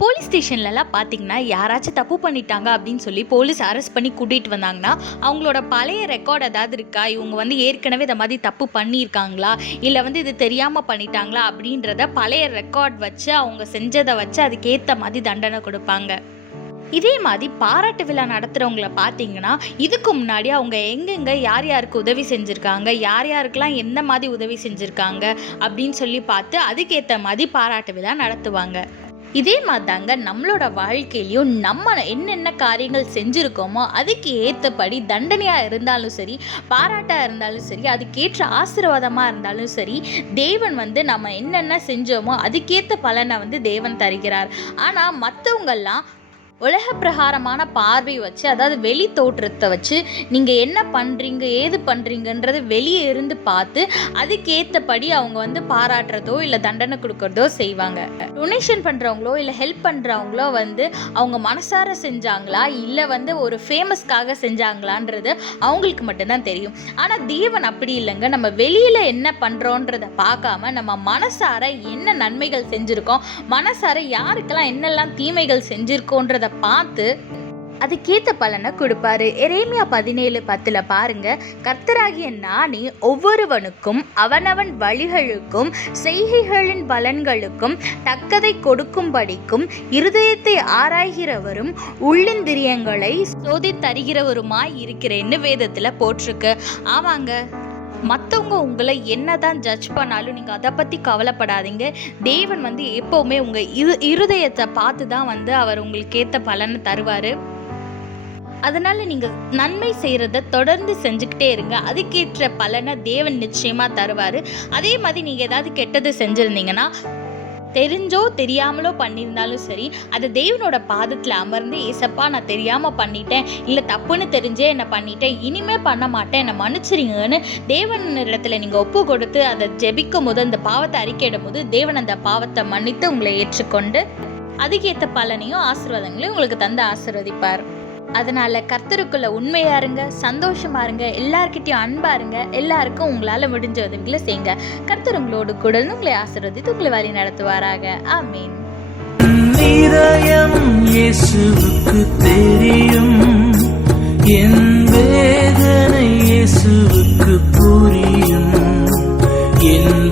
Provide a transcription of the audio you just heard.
Police ஸ்டேஷன்லலாம் பார்த்தீங்கன்னா யாராச்சும் தப்பு பண்ணிட்டாங்க அப்படின்னு சொல்லி போலீஸ் அரெஸ்ட் பண்ணி கூட்டிகிட்டு வந்தாங்கன்னா அவங்களோட பழைய ரெக்கார்டு ஏதாவது இருக்கா, இவங்க வந்து ஏற்கனவே இந்த மாதிரி தப்பு பண்ணியிருக்காங்களா, இல்லை வந்து இது தெரியாமல் பண்ணிட்டாங்களா அப்படின்றத பழைய ரெக்கார்ட் வச்சு அவங்க செஞ்சதை வச்சு அதுக்கேற்ற மாதிரி தண்டனை கொடுப்பாங்க. இதே மாதிரி பாராட்டு விழா நடத்துகிறவங்கள பார்த்தீங்கன்னா இதுக்கு முன்னாடி அவங்க எங்கெங்கே யார் யாருக்கு உதவி செஞ்சுருக்காங்க, யார் யாருக்கெல்லாம் எந்த மாதிரி உதவி செஞ்சுருக்காங்க அப்படின்னு சொல்லி பார்த்து அதுக்கேற்ற மாதிரி பாராட்டு விழா நடத்துவாங்க. இதே மாதிரி தாங்க நம்மளோட வாழ்க்கையிலையும் நம்ம என்னென்ன காரியங்கள் செஞ்சுருக்கோமோ அதுக்கு ஏற்றபடி தண்டனையாக இருந்தாலும் சரி, பாராட்டாக இருந்தாலும் சரி, அதுக்கேற்ற ஆசீர்வாதமாக இருந்தாலும் சரி, தேவன் வந்து நம்ம என்னென்ன செஞ்சோமோ அதுக்கேற்ற பலனை வந்து தேவன் தருகிறார். ஆனால் மற்றவங்கெல்லாம் உலக பிரகாரமான பார்வை வச்சு, அதாவது வெளி தோற்றத்தை வச்சு நீங்கள் என்ன பண்ணுறீங்க ஏது பண்ணுறீங்கன்றது வெளியே இருந்து பார்த்து அதுக்கேற்றபடி அவங்க வந்து பாராட்டுறதோ இல்லை தண்டனை கொடுக்கறதோ செய்வாங்க. டொனேஷன் பண்ணுறவங்களோ இல்லை ஹெல்ப் பண்ணுறவங்களோ வந்து அவங்க மனசார செஞ்சாங்களா இல்லை வந்து ஒரு ஃபேமஸ்க்காக செஞ்சாங்களான்றது அவங்களுக்கு மட்டும்தான் தெரியும். ஆனால் தேவன் அப்படி இல்லைங்க. நம்ம வெளியில் என்ன பண்ணுறோன்றதை பார்க்காம நம்ம மனசார என்ன நன்மைகள் செஞ்சுருக்கோம், மனசார யாருக்கெல்லாம் என்னெல்லாம் தீமைகள் செஞ்சுருக்கோன்றதை பார்த்து அதுக்கேற்ற பலனை கொடுப்பாரு. எரேமியா 17:10 பாருங்க, கர்த்தராகிய நானே ஒவ்வொருவனுக்கும் அவனவன் வழிகளுக்கும் செய்கைகளின் பலன்களுக்கும் தக்கதை கொடுக்கும்படிக்கும் இருதயத்தை ஆராய்கிறவரும் உள்ளிந்திரியங்களை சோதித்தருகிறவருமாய் இருக்கிறேன்னு வேதத்துல போட்டிருக்கு. ஆமாங்க, மற்றவங்க உங்களை என்னதான் ஜட்ஜ் பண்ணாலும் நீங்கள் அதை பற்றி கவலைப்படாதீங்க. தேவன் வந்து எப்போவுமே உங்கள் இருதயத்தை பார்த்து தான் வந்து அவர் உங்களுக்கு ஏற்ற பலனை தருவார். அதனால் நீங்கள் நன்மை செய்கிறத தொடர்ந்து செஞ்சுக்கிட்டே இருங்க. அதுக்கேற்ற பலனை தேவன் நிச்சயமாக தருவார். அதே மாதிரி நீங்கள் ஏதாவது கெட்டது செஞ்சுருந்தீங்கன்னா, தெரிஞ்சோ தெரியாமலோ பண்ணியிருந்தாலும் சரி, அது தேவனோட பாதத்தில் அமர்ந்து, ஏசப்பா நான் தெரியாமல் பண்ணிட்டேன், இல்லை தப்புன்னு தெரிஞ்சே என்னை பண்ணிட்டேன், இனிமே பண்ண மாட்டேன், என்னை மன்னிச்சிருங்கன்னு தேவன் இடத்துல நீங்கள் ஒப்பு கொடுத்து அதை ஜெபிக்கும் போது, அந்த பாவத்தை அறிக்கையிடும் போது தேவன் அந்த பாவத்தை மன்னித்து உங்களை ஏற்றுக்கொண்டு அதுக்கேற்ற பலனையும் ஆசீர்வாதங்களையும் உங்களுக்கு தந்து ஆசீர்வதிப்பார். அதனால் கர்த்தருக்குள்ள உண்மையாக இருங்க, சந்தோஷமாக இருங்க, எல்லார்கிட்டையும் அன்பாக இருங்க, எல்லாருக்கும் உங்களால் முடிஞ்ச உதவிகளை செய்யுங்க. கர்த்தர் உங்களோடு கூட உங்களை ஆசீர்வதித்து உங்களை வழி நடத்துவாராக. ஆமீன். இயேசுவுக்கு தெரியும், என் வேதனை இயேசுவுக்கு புரியும், என்